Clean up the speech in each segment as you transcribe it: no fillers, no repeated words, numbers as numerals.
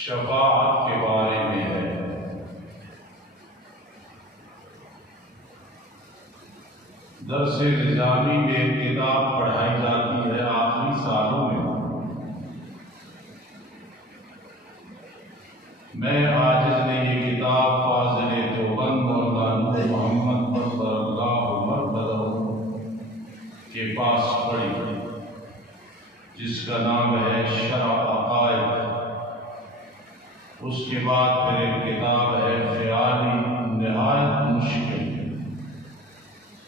شفاعت کے بارے میں ہے۔ درس نظامی میں ایک کتاب پڑھائی جاتی ہے آخری سالوں میں عاجز نے یہ کتاب فاضل دیوبند مولانا محمد بصر اللہ مرتضی کے پاس پڑھی، جس کا نام ہے شرع عقائد۔ اس کے بعد پھر ایک کتاب ہے خیالی نہایت مشکل،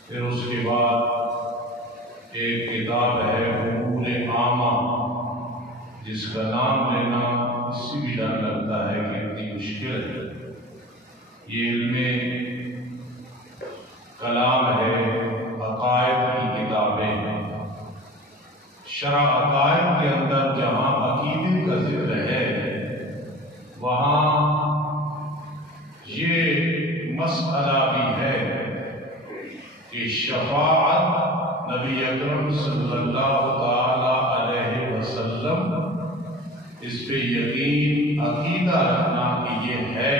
پھر اس کے بعد ایک کتاب ہے امور عامہ، جس کا نام لینا اس سے بھی ڈر لگتا ہے کہ اتنی مشکل ہے۔ یہ علم کلام ہے، عقائد کی کتابیں ہیں۔ شرع عقائد کے اندر جہاں عقیدے کا ذکر ہے، وہاں یہ مسئلہ بھی ہے کہ شفاعت نبی اکرم صلی اللہ تعالی علیہ وسلم، اس پہ یقین عقیدہ رکھنا کہ یہ ہے،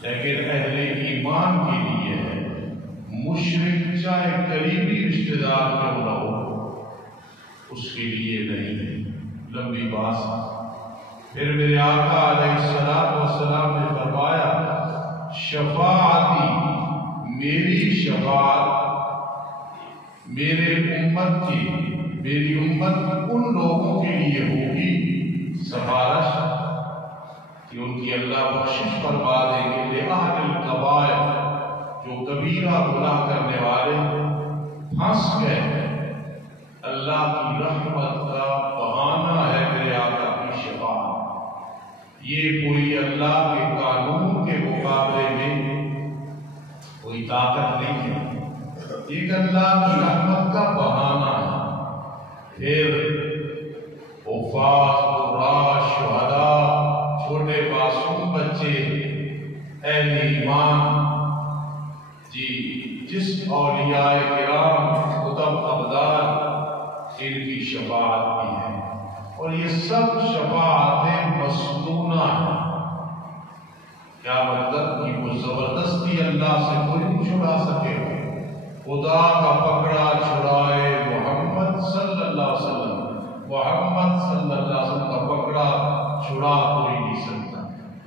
لیکن اہل ایمان کے لیے ہے۔ مشرک چاہے قریبی رشتہ دار کیوں نہ ہو، اس کے لیے نہیں ہے۔ لمبی بات۔ پھر میرے آقا علیہ السلام نے فرمایا، شفاعتی، میری شفاعت میرے امت کی، میری امت ان لوگوں کے لیے ہوگی سفارش کہ ان کی اللہ بخشش فرما دیں گے، لأہل الکبائر، جو کبیرہ گناہ کرنے والے پھنس گئے، اللہ کی رحمت کا بہانہ ہے میرے آقا کی شفاعت۔ یہ کوئی اللہ کے قانون کے مقابلے میں کوئی طاقت نہیں ہے، ایک اللہ کی رحمت کا بہانہ ہے۔ پھر حفاظ، قراء، شہداء، چھوٹے معصوم بچے، اہل ایمان، جس اولیاء کرام قطب ابدال ان کی شفاعت بھی ہے، اور یہ سب شفاعتیں مسنونہ ہیں۔ کیا مطلب کہ وہ زبردستی اللہ سے کوئی نہیں چھڑا سکے، خدا کا پکڑا چھڑائے محمد صلی اللہ علیہ وسلم، محمد صلی اللہ علیہ وسلم کا پکڑا چھڑا کوئی نہیں سکتا۔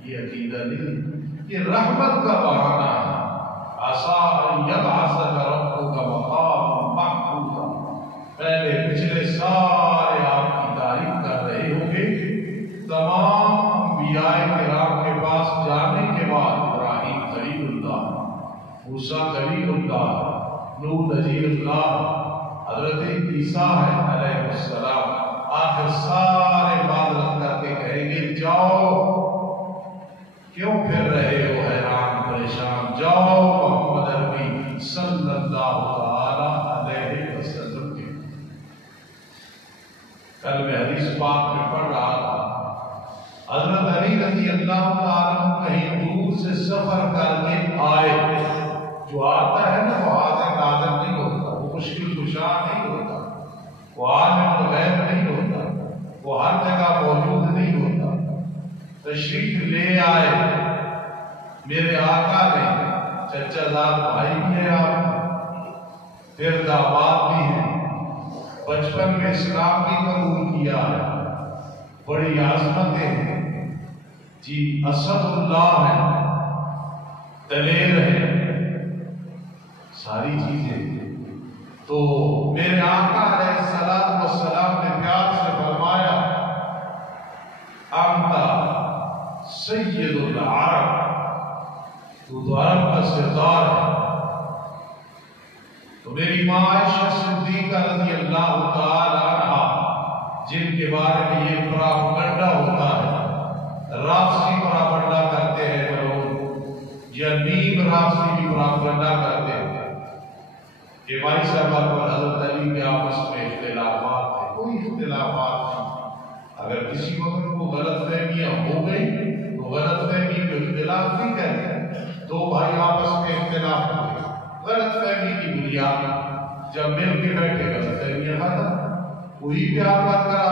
یہ عقیدہ نہیں، یہ رحمت کا بہانہ ہے۔ عسیٰ ان یبعثک ربک مقاما محمودا، پہلے پچھلے سارے آپ کی تعریف کر رہے ہوں گے۔ تمام انبیاء کرام کے پاس جانے کے بعد ابراہیم خلیل اللہ، موسیٰ کلیم اللہ، نوح نجی اللہ، حضرت عیسیٰ ہے علیہ السلام، آخر سارے معذرت کر کے کہیں گے جاؤ، کیوں پھر رہے ہو حیران پریشان، جاؤ محمد عربی صلی اللہ علیہ وسلم کے۔ کل میں حدیث پاک میں پڑھ رہا تھا، حضرت علی رضی اللہ تعالیٰ کہیں دور سے سفر کر کے آئے، جو آتا ہے نا وہ حاضر ناظر نہیں ہوتا، وہ مشکل کشا نہیں ہوتا، وہ عالم الغیب نہیں ہوتا، وہ ہر جگہ موجود نہیں ہوتا۔ تشریف لے آئے میرے آقا نے، چچا زاد بھائی بھی ہے آپ، پھر داماد بھی ہیں، بچپن میں اسلام بھی قبول کیا ہے، بڑی عظمتیں ہیں جی، اسد اللہ ہے، دلیر ہے، ساری چیزیں۔ تو میرے آقا علیہ السلام نے پیار سے فرمایا انت سید العرب، تو عرب کا سردار ہے۔ تو میری ماں عائشہ صدیقہ رضی اللہ تعالی عنہا، جن کے بارے میں یہ پراپگنڈا ہوتا ہے، رافضی پراپگنڈا کرتے ہیں لوگ، یا نیم رافضی بھی پراپگنڈا کرتے ہیں کہ بھائی صاحب اور حضرت علی کے آپس میں اختلافات ہیں، کوئی اختلافات نہیں۔ اگر کسی وقت کو غلط فہمیاں ہو گئی تو غلط فہمی کو اختلاف نہیں کہتے، دو بھائی آپس میں اختلاف ہوئے، غلط فہمی کی بنیاد، جب مل کے بیٹھے غلط فہمیاں ختم، وہی پیار بات کرا۔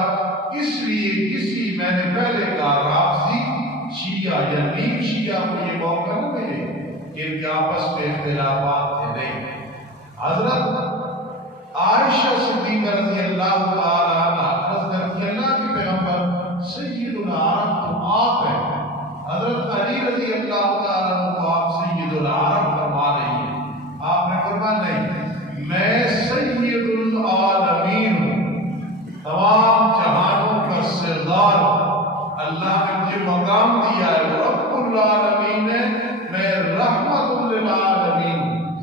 اس لیے کسی، میں نے پہلے کہا، رافضی شیعہ یا نیم شیعہ کو یہ موقع نہ ملے کہ ان کے آپس میں اختلافات تھے، نہیں۔ حضرت عائشہ صدیقہ رضی اللہ تعالی عنہ عرض کرتی ہے اللہ کے پیغمبر سید العرب تو آپ ہیں، حضرت علی رضی اللہ تعالی عنہ کو آپ سید العرب فرما رہی ہیں۔ آپ نے فرمایا نہیں، میں سید العالمین ہوں، تمام جہانوں کا سردار، اللہ نے مجھے مقام دیا ہے، رب العالمین ہے، میں رحمت للعالمین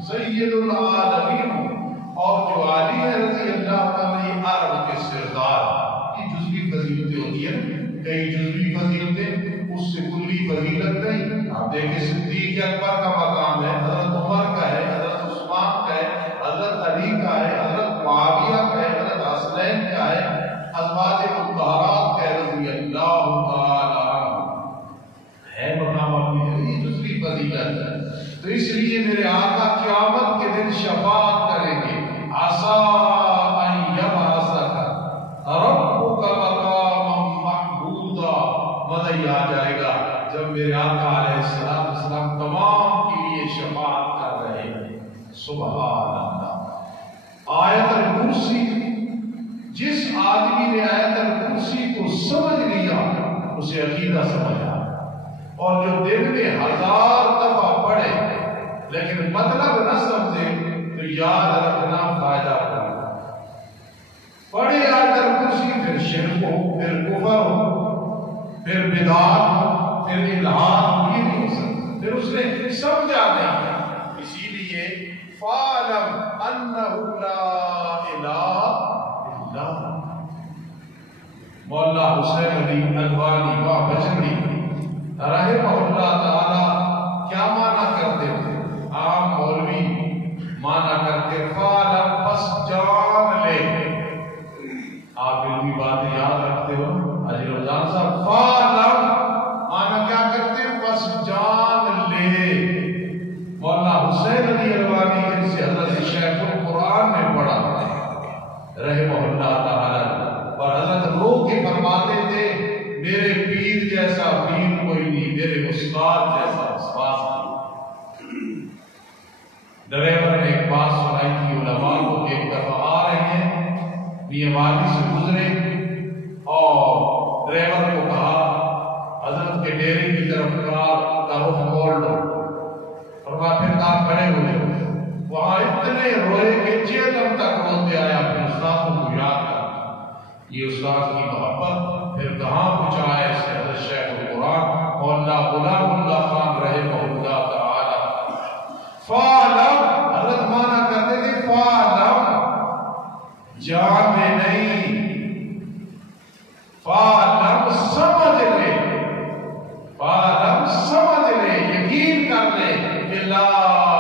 سید العالمین ہوں۔ اور جو علی رضی اللہ تعالیٰ یہ عرب کے سردار، یہ جزوی فضیلتیں ہوتی ہیں، کئی جزوی فضیلتیں، اس سے کلی فضیلت نہیں۔ آپ دیکھیں صدیق اکبر کا مقام ہے، حضرت عمر کا ہے، حضرت عثمان کا ہے، حضرت علی کا ہے، حضرت معاویہ کا ہے، حضرت حسنین کا ہے، ازواج مطہرات کا ہے رضی اللہ تعالیٰ ہے مقام اپنی جگہ، یہ جزوی فضیلت ہے۔ تو اس لیے میرے آقا قیامت کے دن شفاعت کریں گے، عسیٰ ان یبعثک ربک مقاما محمودا، مدعی آ جائے گا جب میرے آقا علیہ السلام تمام کے لیے شفاعت کر رہے ہیں۔ سبحان اللہ۔ آیت الکرسی، جس آدمی نے آیت الکرسی کو سمجھ لیا اسے عقیدہ سمجھا، اور جو دن میں 1000 دفعہ پڑھے لیکن مطلب نہ سمجھے تو یاد رکھنا فائدہ کرے۔ پڑھے آیت الکرسی، پھر شرک ہو، پھر کفر ہو، پھر بدعت ہو، پھر الہام، یہ نہیں ہو سکتا، پھر اس نے سمجھا نہیں۔ اسی لیے فَاعْلَمْ أَنَّهُ لَا إِلَهَ إِلَّا اللَّهُ۔ مولا حسین علی ادوانی کا بجنی رحمہ اللہ تعالی کیا مانا کرتے تھے؟ عام مولوی مانا کرتے فعلم، بس جان لے۔ آپ علمی باتیں یاد رکھتے ہو، حاجی رمضان صاحب، فعلم مانا کیا کرتے ہیں؟ بس جان لے۔ مولا حسین علی ادوانی جن سے حضرت بات سنائی تھی علماء کو، ایک دفعہ آ رہے ہیں میاں والی سے گزرے اور ڈرائیور کو کہا حضرت کے ڈیرے کی طرف کار کا رخ موڑ لو، فرمایا پھر کار کھڑے ہو جائے۔ وہاں اتنے روئے کہ 6 دن تک روتے آیا اپنے استادوں کو یاد کر۔ یہ استاد کی محبت پھر کہاں پہنچایا اسے حضرت شیخ القرآن مولانا غلام اللہ خان رحمہ اللہ تعالی۔ فَعْلَمْ، حضرت مانا کرتے تھے فَعْلَمْ، جان میں نہیں، فَعْلَمْ سمجھ لے، فَعْلَمْ سمجھ لے، یقین کر لے کہ لا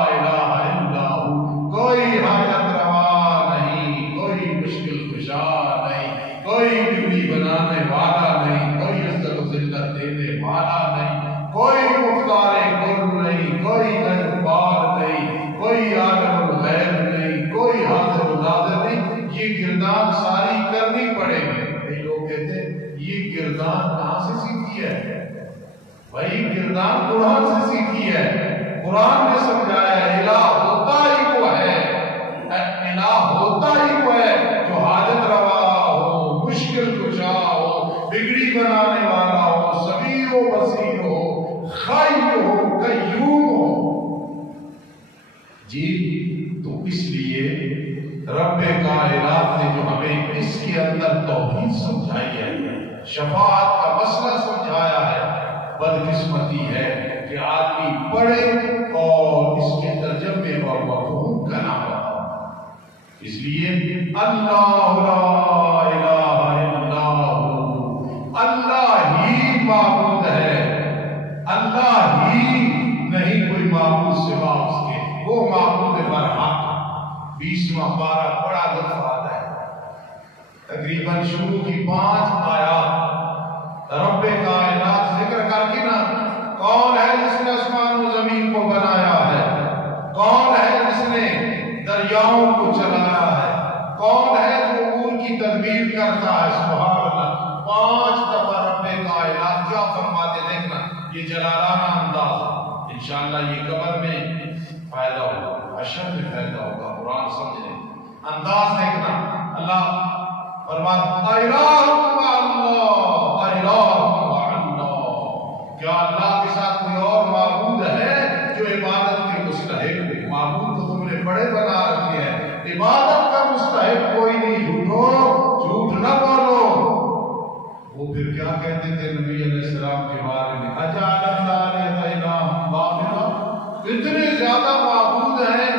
الہ الا ہو، کوئی حاجت روا نہیں، کوئی مشکل کشا نہیں، کوئی بیوی بنانے والا نہیں، کوئی عزت و ذلت دینے والا نہیں، کوئی مختار کل نہیں، کوئی نجبار نہیں، کوئی عالم الغیب نہیں، کوئی حاضر الناظر نہیں۔ یہ گردان ساری کرنی پڑے گی۔ کئی لوگ کہتے ہیں یہ گردان کہاں سے سیکھی ہے؟ بھائی گردان قرآن سے سیکھی ہے، قرآن نے سمجھایا ہے الہ ہوتا ہی وہ ہے، الہ ہوتا ہی وہ ہے جو حاجت روا ہو، مشکل کشا ہو، بگڑی بنانے والا ہو، سمیع و بصیر ہو، خی ہو، قیوم ہو۔ جی تو اس لیے رب کائنات نے جو ہمیں اس کے اندر توحید سمجھائی ہے، شفاعت کا مسئلہ سمجھایا ہے، بدقسمتی ہے کہ آدمی پڑھے اور اس کے ترجمے اور مفہوم کا نہ پتا۔ اس لیے اللہ لا الہ الا ہو، اللہ ہی معبود ہے، اللہ ہی نہیں کوئی معبود سوا اس کے، وہ معبود برحق۔ 20واں پارہ بڑا لطف آتا ہے، تقریباً شروع کی 5 آیات رب کائنات ذکر کر کے نا، کون ہے جس نے آسمان و زمین کو بنایا ہے، کون ہے جس نے دریاؤں کو چلایا ہے، کون ہے جو امور کی تدبیر کرتا ہے، سبحان اللہ۔ 5 دفعہ رب کائنات کیا فرماتے دیکھنا، یہ جلالانہ انداز ہے۔ انشاءاللہ یہ قبر میں فائدہ ہوگا، حشر میں فائدہ ہوگا، قرآن سمجھنے انداز دیکھنا۔ اللہ فرماتا الہ مع اللہ، الہ مع اللہ، کیا اللہ کے ساتھ کوئی اور معبود ہے جو عبادت کے مستحق ہے؟ معبود تو تم نے بڑے بنا رکھے ہیں، عبادت کا مستحق کوئی نہیں، جھوٹ نہ بولو۔ وہ پھر کیا کہتے تھے نبی علیہ السلام کے بارے میں، اجعل الآلہۃ الہا واحدا، اتنے زیادہ معبود ہیں،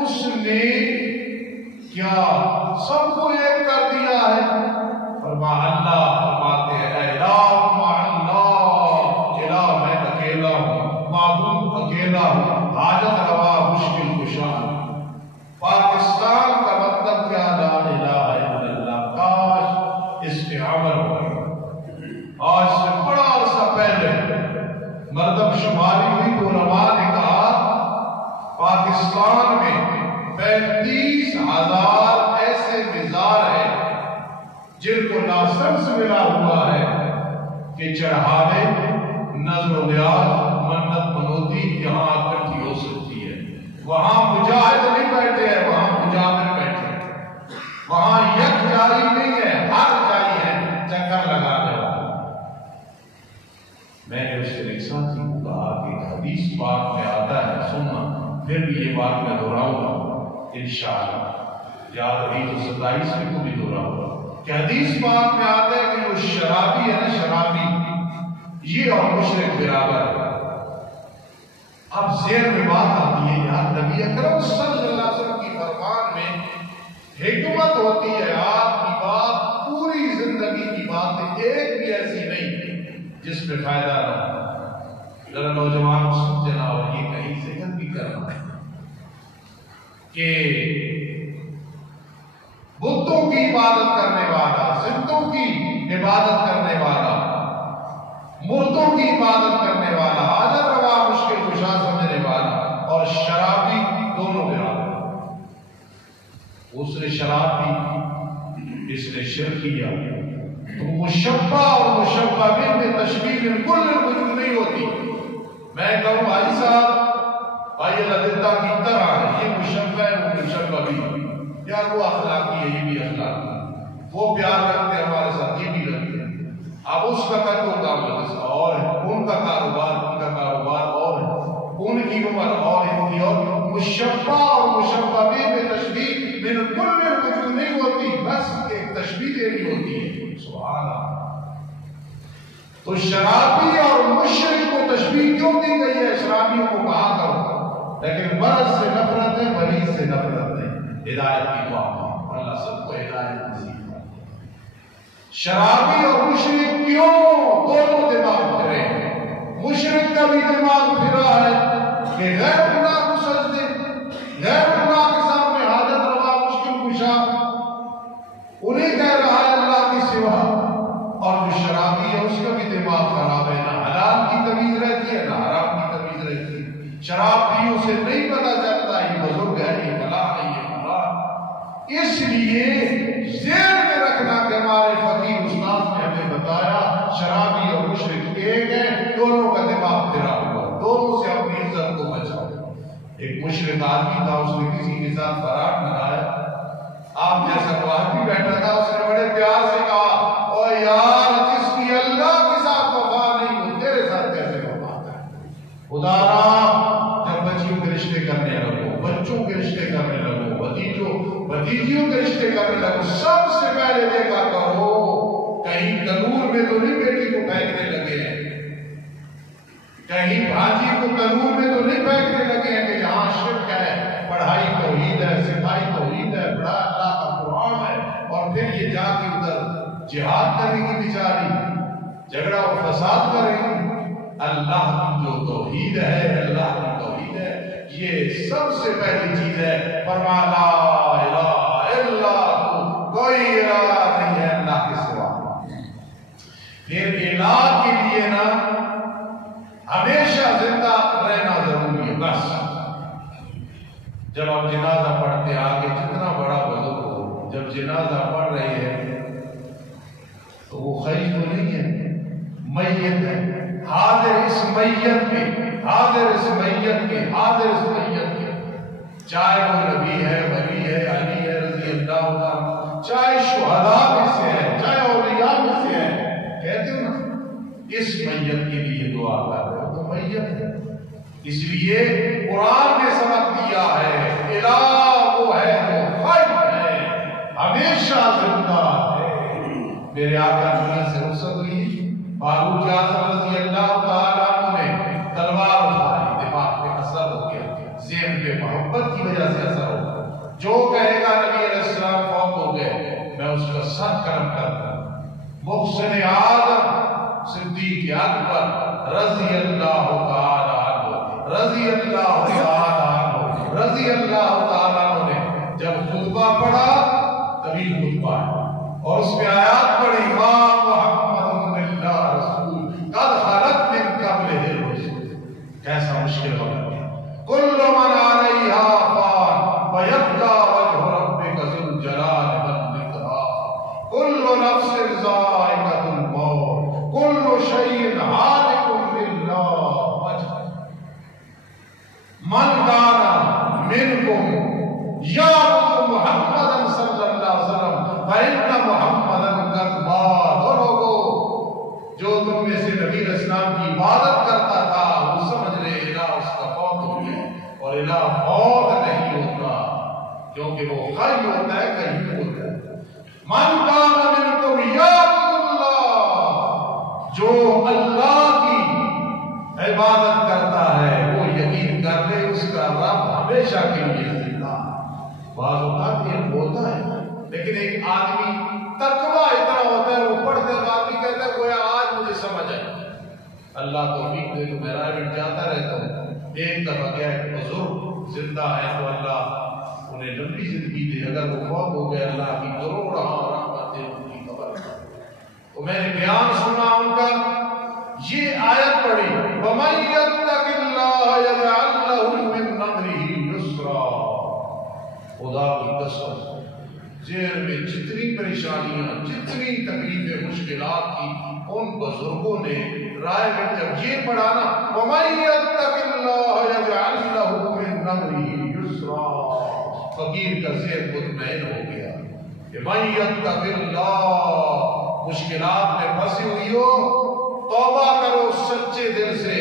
اس نے کیا سب کو ایک کر دیا ہے؟ فرمایا اللہ فرماتے ہیں الہ مع اللہ، الہ میں اکیلا ہوں، معبود اکیلا ہوں، حاجت روا مشکل کشا۔ پاکستان کا مطلب کیا؟ لا الہ الا اللہ، کاش اس پہ عمل ہو۔ آج سے بڑا عرصہ پہلے مردم شماری ہوئی تو علماء نے کہا پاکستان میں 35,000 ایسے مزار ہیں جن کو لائسنس ملا ہوا ہے کہ چڑھاوے، نظر و نیاز، منت منوتی یہاں اکٹھی ہو سکتی ہے۔ وہاں مجاہد نہیں بیٹھے ہیں، وہاں مجاہد بیٹھے ہیں، وہاں یک جاری نہیں ہے، ہر جاری ہے، چکر لگانے والا۔ میں نے اس سے ایک ساتھی کو کہا کہ حدیث پاک میں آتا ہے، سننا، پھر بھی یہ بات میں دہراؤں گا انشاءاللہ، یاد رہی تو 27 کو بھی دہراؤں گا کہ حدیث پاک میں آتا ہے کہ جو شرابی ہے نا، شرابی یہ اور مشرک برابر ہے۔ اب ذہن میں بات آتی ہے یار، نبی اکرم صلی اللہ علیہ وسلم کی فرمان میں حکمت ہوتی ہے، آپ کی بات پوری زندگی کی بات ہے، ایک بھی ایسی نہیں جس میں فائدہ نہ ہو۔ ذرا نوجوان سمجھنا اور یہ کہیں ذکر بھی کرنا ہے کہ بتوں کی عبادت کرنے والا، سنتوں کی عبادت کرنے والا، مردوں کی عبادت کرنے والا، حاجت روا مشکل کشا سمجھنے والا اور شرابی دونوں برابر۔ اس نے شراب پی، اس نے شرک کیا، تو مشبہ اور مشبہ میں تشبیہ بالکل وجود نہیں ہوتی۔ میں کہوں بھائی صاحب، بھائی اللہ کی طرح ہے، یہ مشبہ ہے وہ یار وہ اخلاقی ہے، یہ بھی اخلاقی ہے، وہ پیار رکھتے ہیں ہمارے ساتھ، یہ بھی رکھتے ہیں۔ اب اس کا قد و قامت اور ہے، ان کا کاروبار اور ہے، ان کی عمر اور ان کی اور مشبہ اور مشبہ میں تشبیہ من کل وجوہ نہیں ہوتی، بس ایک تشبیہ دینی ہوتی ہے۔ سبحان اللہ۔ تو شرابی اور مشرک کو تشبیہ کیوں دی گئی ہے؟ شرابیوں کو کہا کرو، لیکن مرض سے نفرت ہے، مریض سے نفرت ہے۔ ہدایت کی دعا اللہ سب کو ہدایت نصیب کرے۔ شرابی اور مشرک کیوں دونوں دماغ پھرے؟ مشرک کا بھی دماغ پھرا ہے کہ غیر خدا کو سجدے، غیر خدا کے سامنے حاجت روا مشکل کشا انہیں کہہ رہا ہے اللہ کی سوا۔ اور جو شرابی ہے اس کا بھی دماغ خراب ہے، نہ حلال کی تمیز رہتی ہے نہ حرام کی تمیز رہتی ہے۔ شراب پی اسے نہیں پتا چلتا یہ بزرگ ہے، یہ بلا ہے، یہ بلا۔ اس لیے ذہن میں رکھنا کہ ہمارے فقیر استاد نے ہمیں بتایا شرابی اور مشرک ایک ہے، دونوں کا دماغ پھرا ہوا، دونوں سے اپنی عزت کو بچاؤ۔ ایک مشرک آدمی تھا، اس نے کسی کے ساتھ بارات منایا، آپ جیسا کوئی آدمی بیٹھا تھا، اس نے بڑے پیار سے کہا او یار جس کی اللہ کے ساتھ وفا نہیں ہو تیرے ساتھ کیسے وفا ہے؟ خدا را جب بچیوں کے رشتے کرنے لگو، بچوں کے رشتے کرنے لگو، بھتیجیوں کے رشتے کرنے لگو، سب سے پہلے دیکھا کرو کہیں تنور میں تو نہیں بیٹی کو پھینکنے لگے ہیں، کہیں بھاجی کو تنور میں تو نہیں پھینکنے لگے ہیں کہ جہاں شرک ہے، پڑھائی توحید ہے، سکھائی توحید ہے، پڑھا اللہ کا قرآن ہے، اور پھر یہ جا کے ادھر جہاد کرے گی بیچاری، جھگڑا و فساد کرے گی۔ اللہ کی جو توحید ہے، اللہ کی توحید ہے، یہ سب سے پہلی چیز ہے۔ فرما لا الہ الا اللہ، کوئی الہ نہیں ہے اللہ کے سوا۔ پھر الہ کے لیے نا ہمیشہ زندہ رہنا ضروری ہے۔ بس جب آپ جنازہ پڑھتے آگے جتنا بڑا بزرگ ہو، جب جنازہ پڑھ رہے ہیں تو وہ خیل تو نہیں ہے، میت ہے، حاضر اس میت کے، حاضر اس میت کے، حاضر اس میت کے، چاہے وہ نبی ہے، ولی ہے، علی ہے رضی اللہ عنہ، چاہے شہداء میں سے ہے، چاہے اولیاء میں سے ہے، کہتے ہو نا اس میت کے لیے دعا کر رہے ہو تو میت ہے۔ اس لیے قرآن نے سبق دیا ہے الہ وہ ہے جو حی ہے، ہمیشہ زندہ ہے۔ میرے آقا دنیا سے رخصت ہوئی، فاروق اعظم رضی اللہ تعالیٰ عنہ نے تلوار اٹھائی، دماغ پہ اثر ہو گیا، ذہن پہ محبت کی وجہ سے اثر ہو گیا، جو کہے گا نبی علیہ السلام فوت ہو گئے میں اس کا سر قلم کرتا ہوں۔ محسن اعظم صدیق اکبر رضی اللہ تعالیٰ عنہ، رضی اللہ تعالیٰ عنہ، رضی اللہ تعالیٰ عنہ نے جب خطبہ پڑھا، طویل خطبہ ہے اور اس میں آیات پڑھی، ما محمد الا رسول قد خلت من قبلہ الرسل۔ کیسا مشکل ہو گیا، کل من علیہا فان ویبقی وجہ ربک ذو الجلال والاکرام، کل نفس ذائقۃ الموت، کل شیء ہالک الا وجہہ، من کان منکم یعبد محمدا صلی اللہ علیہ وسلم فإن محمدا قد مات۔ اور لوگوں جو تم میں سے نبی علیہ السلام کی عبادت کرتا تھا وہ سمجھ لے الہ اس کا فوت ہو گیا، اور الہ فوت نہیں ہوتا کیونکہ وہ حی ہوتا ہے، قیوم ہوتا ہے۔ من کان منکم یعبد اللہ، جو اللہ کی عبادت کرتا ہے وہ یقین کر لے اس کا رب ہمیشہ کے لیے زندہ ہے۔ بعض اوقات یہ ہوتا ہے، لیکن ایک آدمی تقویٰ اتنا ہوتا ہے، وہ پڑھتے تو آدمی کہتا ہے گویا آج مجھے سمجھ آئی، اللہ توفیق دے تو میں رائے جاتا رہتا ہوں۔ ایک دفعہ کیا ہے، بزرگ زندہ ہے تو اللہ انہیں لمبی زندگی دے، اگر وہ فوت ہو گئے اللہ کی کروڑ رحمتیں ان کی خبر۔ تو میں نے بیان سنا ان کا، یہ آیت پڑھی، وَمَن يَتَّقِ اللَّهَ يَجْعَل لَّهُ مِنْ أَمْرِهِ يُسْرًا۔ خدا کی قسم ذہن میں جتنی پریشانیاں، جتنی تکلیفیں، مشکلات کی، ان بزرگوں نے رائے میں جب یہ پڑھا نا، وَمَن يَتَّقِ اللَّهَ يَجْعَل لَّهُ مِنْ أَمْرِهِ يُسْرًا، فقیر کا ذہن مطمئن ہو گیا کہ من یتق اللہ، مشکلات میں پھنسی ہوئی ہو توبہ کرو سچے دل سے،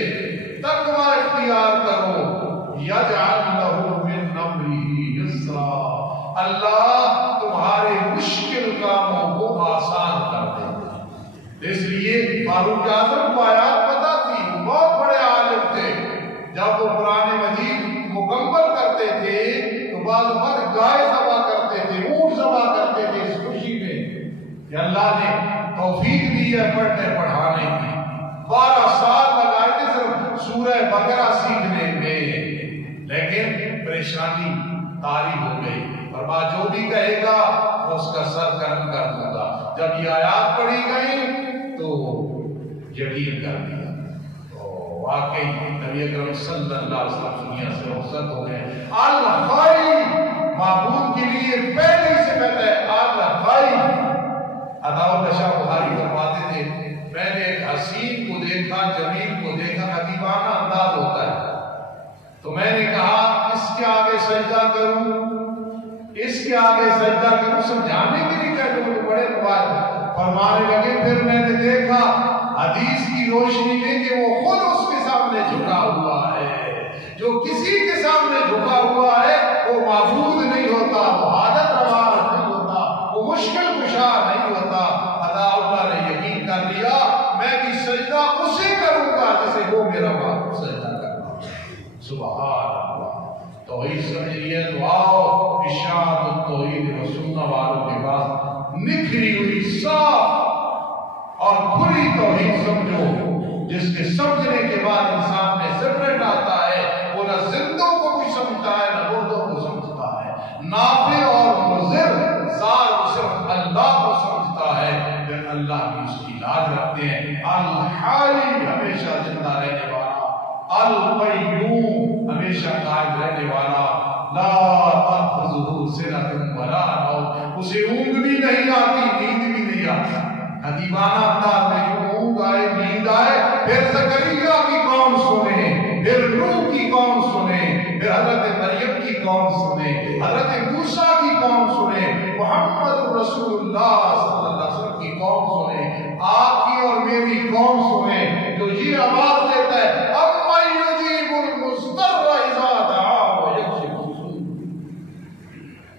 تقوی اختیار کرو، یجعل لہ من امرہ یسرا، اللہ تمہارے مشکل کاموں کو آسان کر دے گا۔ اس لیے فاروق اعظم کو آیات پتہ تھی، وہ بہت بڑے عالم تھے، جب وہ قرآن مجید مکمل کرتے تھے تو بعض وقت گائے ذبح کرتے تھے، اونٹ ذبح کرتے تھے اس خوشی میں کہ اللہ نے توفیق دی ہے پڑھنے پڑھانے کی۔ 12 سال لگائے تھے صرف سورہ بقرہ سیکھنے میں، لیکن پریشانی طاری ہو گئی، فرما جو بھی کہے گا اس کا سر قلم کر دوں گا۔ جب یہ آیات پڑھی گئی تو یقین کر دیا، واقعی نبی اکرم صلی اللہ علیہ وسلم دنیا سے رخصت ہو گئے۔ الخیر، معبود کے لیے پہلے سے کہتا ہے الخیر۔ عطاءاللہ شاہ بخاری فرماتے تھے میں نے ایک حسین کو دیکھا، جمیل کو دیکھا، ادیبانہ انداز ہوتا ہے، تو میں نے کہا اس کے آگے سجدہ کروں، اس کے آگے سجدہ کروں، سمجھانے کے لیے کہتے ہیں بڑے مواد فرمانے لگے۔ پھر میں نے دیکھا حدیث کی روشنی میں کہ وہ خود اس کے سامنے جھکا ہوا ہے، جو کسی کے سامنے جھکا ہوا ہے وہ معبود نہیں ہوتا، وہ حاجت روا نہیں ہوتا، وہ مشکل کشا نہیں ہوتا۔ عطاءاللہ نے یقین کر لیا میں بھی سجدہ اسے کروں گا جسے وہ میرا معبود سجدہ کرنا۔ سبحان اللہ، توحید سمجھ لیے تو آؤ اشاعت التوحید و سنت والوں کے پاس نکھری ہوئی صاف اور کھلی توحید سمجھو، جس کے سمجھنے کے بعد انسان میں سپریٹ آتا ہے، وہ نہ زندوں کو بھی سمجھتا ہے نہ مردوں کو سمجھتا ہے، نافع اور مضر زار صرف اللہ کو سمجھتا ہے، پھر اللہ کی اس کی لاج رکھتے ہیں۔ الحالی، ہمیشہ زندہ رہنے والا، القیوم، ہمیشہ قائم رہنے والا، لا تأخذہ سنۃ ولا نوم، اسے اونگ بھی نہیں آتی، نیند بھی نہیں آتی۔ ادیبانہ انداز میں جو اونگ آئے، نیند آئے، پھر زکریا کی کون سنے، پھر نوح کی کون سنے، پھر حضرت مریم کی کون سنے، حضرت موسیٰ کی کون سنے، محمد رسول اللہ صلی اللہ علیہ وسلم کی کون سنے، آپ کی اور میری کون سنے، جو یہ آواز دیتا ہے امن یجیب المضطر اذا دعاہ ویکشف السوء،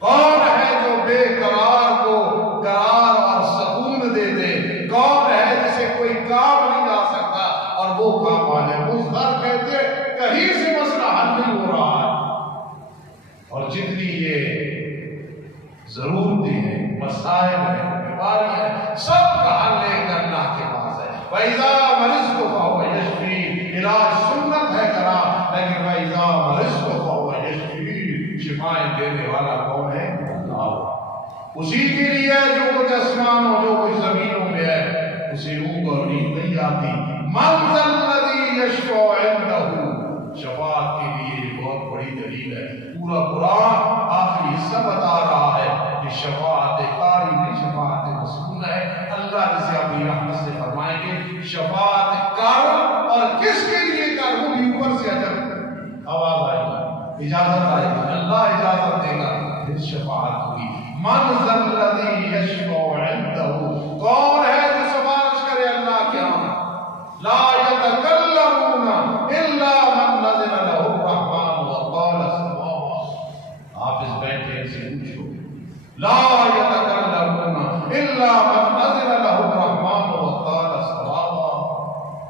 کون ہے جو بے قرار کو قرار اور سکون دے دے، کون ہے جسے کوئی کام نہیں لا سکتا اور وہ کام آ جائے۔ مضطر کہتے کہیں سے مسئلہ حل نہیں ہو رہا ہے، اور جتنی یہ ضرورتیں ہیں، مسائل ہیں، بیماریاں ہیں، سب کا حل ایک اللہ کے پاس ہے۔ وَإِذَا مَرِضْتُ فَهُوَ يَشْفِينِ، علاج سنت ہے کرا، لیکن وَإِذَا مَرِضْتُ فَهُوَ يَشْفِينِ، شفائیں دینے والا کون ہے؟ اللہ۔ اسی کے لیے جو کچھ آسمان اور جو کچھ زمینوں میں ہے، اسے اونگ اور نیند نہیں آتی۔ مَنْ ذَا الَّذِي يَشْفَعُ عِندَهُ، شفاعت کے لیے بہت بڑی دلیل ہے۔ پورا قرآن آخری حصہ بتا رہا ہے کہ شفاعت قاری نہیں، شفاعت مسئول ہے۔ اللہ جسے اپنی رحمت سے فرمائیں گے شفاعت کر، اور کس کے لیے کر، وہ بھی اوپر سے اجر آواز آئے گی، اجازت آئے گی، اللہ اجازت دے گا، پھر شفاعت ہوگی۔ من ذا الذی یشفع عنده، کون ہے جو سفارش کرے اللہ کے ہاں؟ لا یتکلمون الا من نزل له الرحمن وقال صوابا۔ آپ اس بیٹھے سے پوچھو، لا یتکلمون الا من نزل له الرحمن وقال صوابا،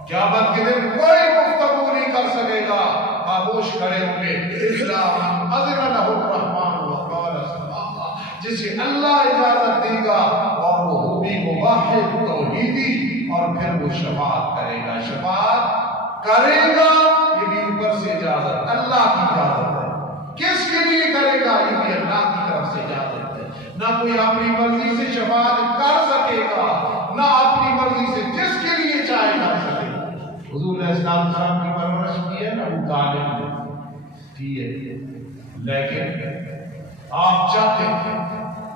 قیامت کے دن کوئی گفتگو نہیں کر سکے گا، خاموش کھڑے ہوں گے، الا من نزل له الرحمن وقال صوابا، جسے اللہ اجازت دے گا، اور وہ ہوگی موحد توحیدی، اور پھر وہ شفاعت کرے گا۔ شفاعت کرے گا، یہ بھی اوپر سے اجازت، اللہ کی اجازت ہے۔ کس کے لیے کرے گا؟ یہ بھی اللہ کی طرف سے اجازت ہے۔ نہ کوئی اپنی مرضی سے شفاعت کر سکے گا، نہ اپنی مرضی سے جس کے لیے چاہے کر سکے گا۔ حضور علیہ السلام کی پرورش کی ہے، ابو طالب نے کی ہے، لیکن آپ چاہتے ہیں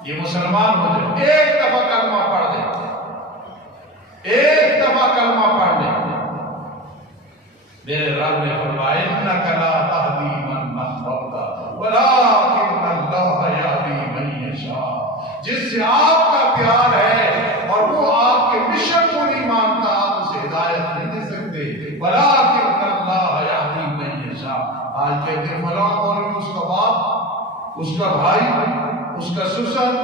یہ مسلمان ہو جائے، ایک دفعہ کلمہ پڑھ دیں، ایک دفعہ کلمہ پڑھ لیں، میرے رب نے فرمایا اِنَّكَ لَا تَهْدِي مَنْ أَحْبَبْتَ وَلَٰكِنَّ اللَّهَ اس کا سسر،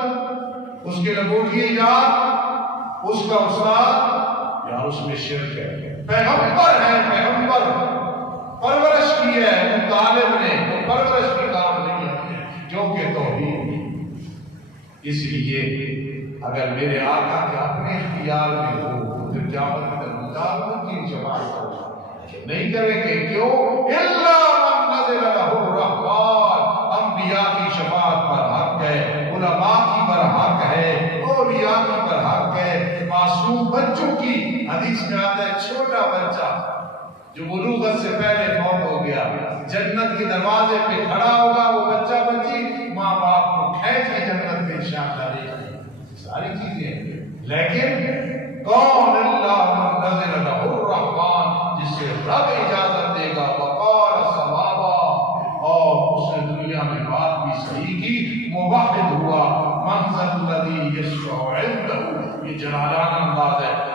اس کے لگوٹی ایجاد، اس کا استاد، یا اس میں شرک ہے؟ پیغمبر ہے، پیغمبر پرورش کی ہے ان طالب نے، وہ پرورش کی کام نہیں ہے کیونکہ توحید۔ اس لیے اگر میرے آقا کے اپنے اختیار میں ہو پھر قیامت میں مطابق کی شفاعت کرو، نہیں کریں گے کیوں؟ الا من نزل له الرحمن، انبیاء کی شفاعت پر حق ہے، علماء کی پر حق ہے، اولیاء کی پر حق ہے، معصوم بچوں کی۔ حدیث میں آتا ہے چھوٹا بچہ جو بلوغت سے پہلے فوت ہو گیا، جنت کے دروازے پہ کھڑا ہوگا، وہ بچہ بچی ماں باپ کو کھینچ کے جنت میں انشاءاللہ لے جائے گی، ساری چیزیں۔ لیکن کون؟ اللہ من نزل له الرحمن، جس سے رب اجازت دے گا، وقال صوابا، اور اس نے دنیا میں بات بھی صحیح کی، موحد ہوا۔ من ذا الذی یشفع عنده، یہ جلالان انداز ہے،